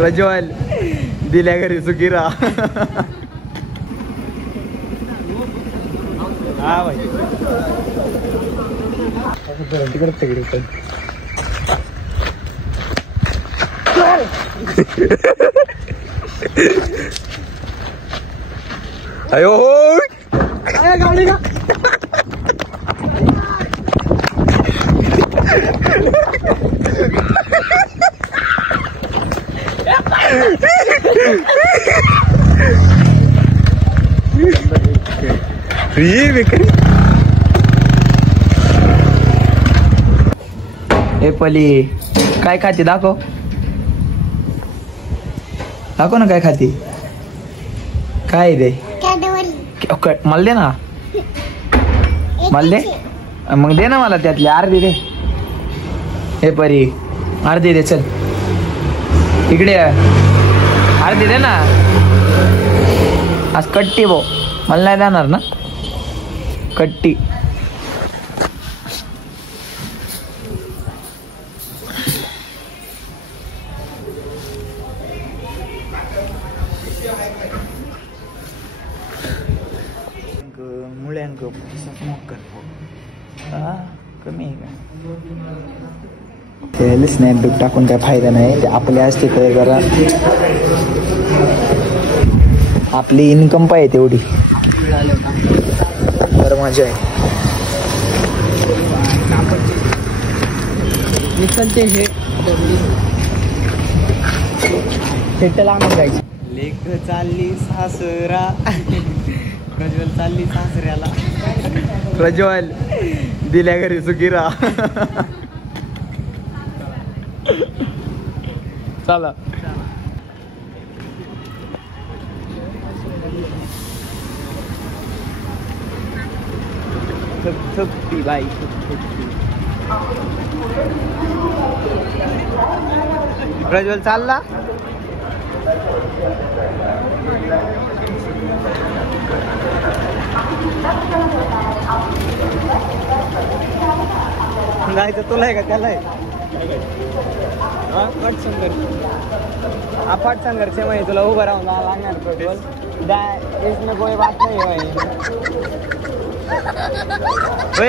प्रज्वल दिल्या घरी सुखी राहा. हा भाई तिकडे तिकडे अयो गाडी का ए पली काय खाते दाखव दाखव ना काय खाते काय दे मला दे ना मला दे मग दे ना मला त्यातले अर्धी दे. हे परी अर्धी दे चल इकडे अर्धी दे ना. आज कट्टी भो मला नाही देणार ना कट्टी. मुळ्यांक कमी आहे का स्नॅप बुक टाकून काय फायदा नाही. ते आपले असते तर जरा आपली इन्कम पाहिजे तेवढी तर मजा आहे. निकलते हे थिएटर आणून जायचं. लेख चालली सासरा प्रज्वल चालली सासऱ्याला. प्रज्वल दिल्या घरी सुखी राहा. चला थपथपती बाई प्रज्वल चालला. जायचं तुला आहे का त्याला आहे पट संघर्ष अफाट संघर्ष माहिती तुला उभं राहून लागणार प्रज्वल. इसमें कोई बात नाही होय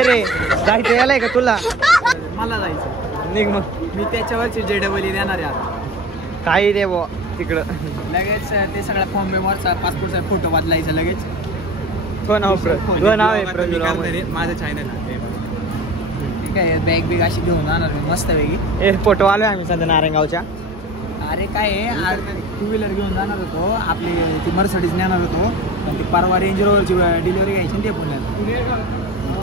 रे. जायचं यालाय का तुला मला जायचं निघ मग मी त्याच्यावरची JWL देणार आहे आता काही दे बो तिकडं लगेच ते सगळ्या फॉर्म पेपरचा पासपोर्टचा फोटो बदलायचा लगेच. तो नाव आहे प्रज्वल माझं चॅनल आहे. ठीक आहे बॅग बिग अशी घेऊन जाणार मी मस्त पैकी. ए फोटो आलोय आम्ही सध्या नारायणगावच्या. अरे काय आहे 2 व्हीलर घेऊन जाणार होतो आपली ती मर्सिडीज नेणार होतो पण ती परवा रेंज रोवरची डिलिव्हरी घ्यायची ते पुण्याला.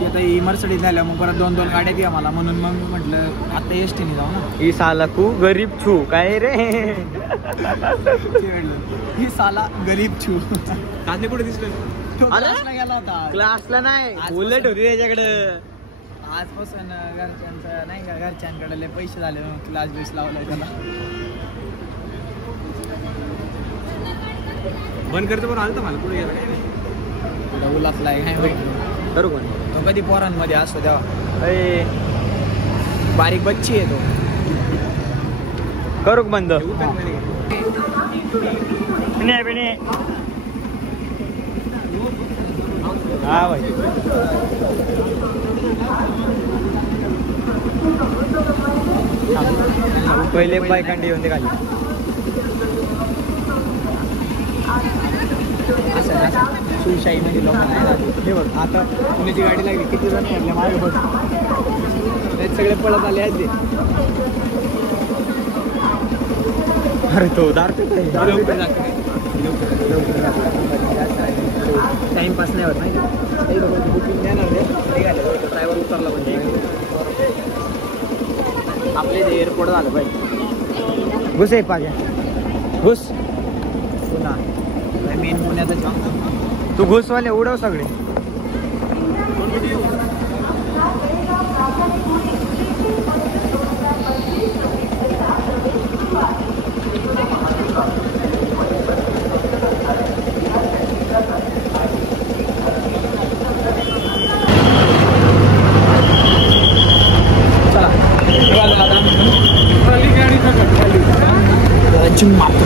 ती आता ही मर्सिडीज झाल्या मग परत 2 गाड्या द्या मला म्हणून मग म्हटलं आता एसटीने जाऊ ना. ही साला खूप गरीब छू काय रे ही साला गरीब छू. कांदे कुठे दिसले क्लासला गेला होता. क्लासला नाही उलट होती त्याच्याकडं. आजपासून घरच्यांचं नाही का घरच्यांकडे पैसे झाले क्लास बेस लावलाय त्याला. बंद करतो पण आलं मला पुढे गेला काय उलातला आहे काय करू कोण तो कधी पोरांमध्ये असतो तेव्हा. अरे बारीक बच्ची आहे तो करू बंद हा भाई. पहिले बायकांडी येऊन ते खाली शिवशाही मध्ये लोक हे बघ आता पुण्याची गाडी लागली किती जण लागले मागे बघ सगळे पळत आले आहेत ते. अरे तो टाइमपास नाही होत नाही बुकिंग देणार ड्रायव्हर उतरला म्हणजे आपले ते एअरपोर्ट झालं पाहिजे. घुस आहे पाहिजे घुस पुन्हा मेन पुण्याचं काम तू घुसवाले उडव सगळे. चला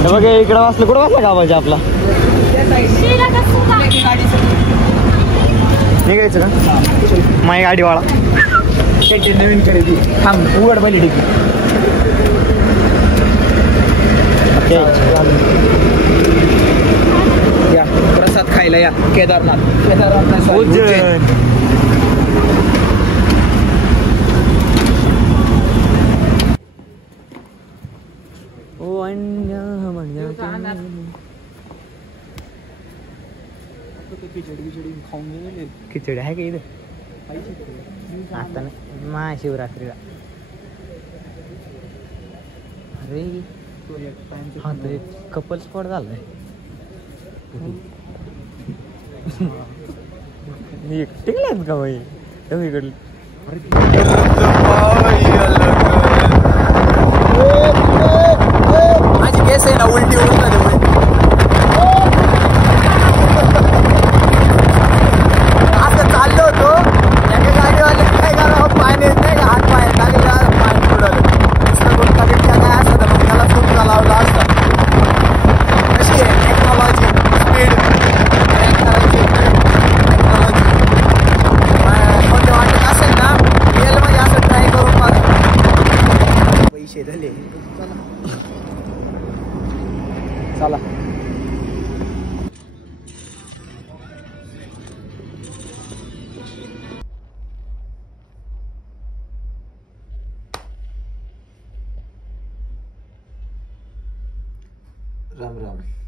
बघ इकडं वाचलं कुठं वाचला का पाहिजे आपला निघायचं का माझी गाडीवाळा नवीन खरेदी थांब उघड पहिली डिग्री या प्रसाद खायला या केदारनाथ उज्जैन खिचडी आहे का इथं आता नाही महाशिवरात्रीला अरे हा तर कपल स्पॉट झालाय टिकलात का बाई तुम्ही माझी केस आहे ना उलटी होऊन झाली असं चाललो होतो एका गाडीवाले काय करावं पाय येत नाही हात पाय पाय उडवलं दुसरं कोणता रिक्षा काय असतं तर मग त्याला सुटका लावला असता कशी आहे टेक्नॉलॉजी स्पीड टेक्नॉलॉजी कोणतं वाटत असेल ना रिअलमध्ये असं ट्राय करून बघा पैसे झाले चला राम राम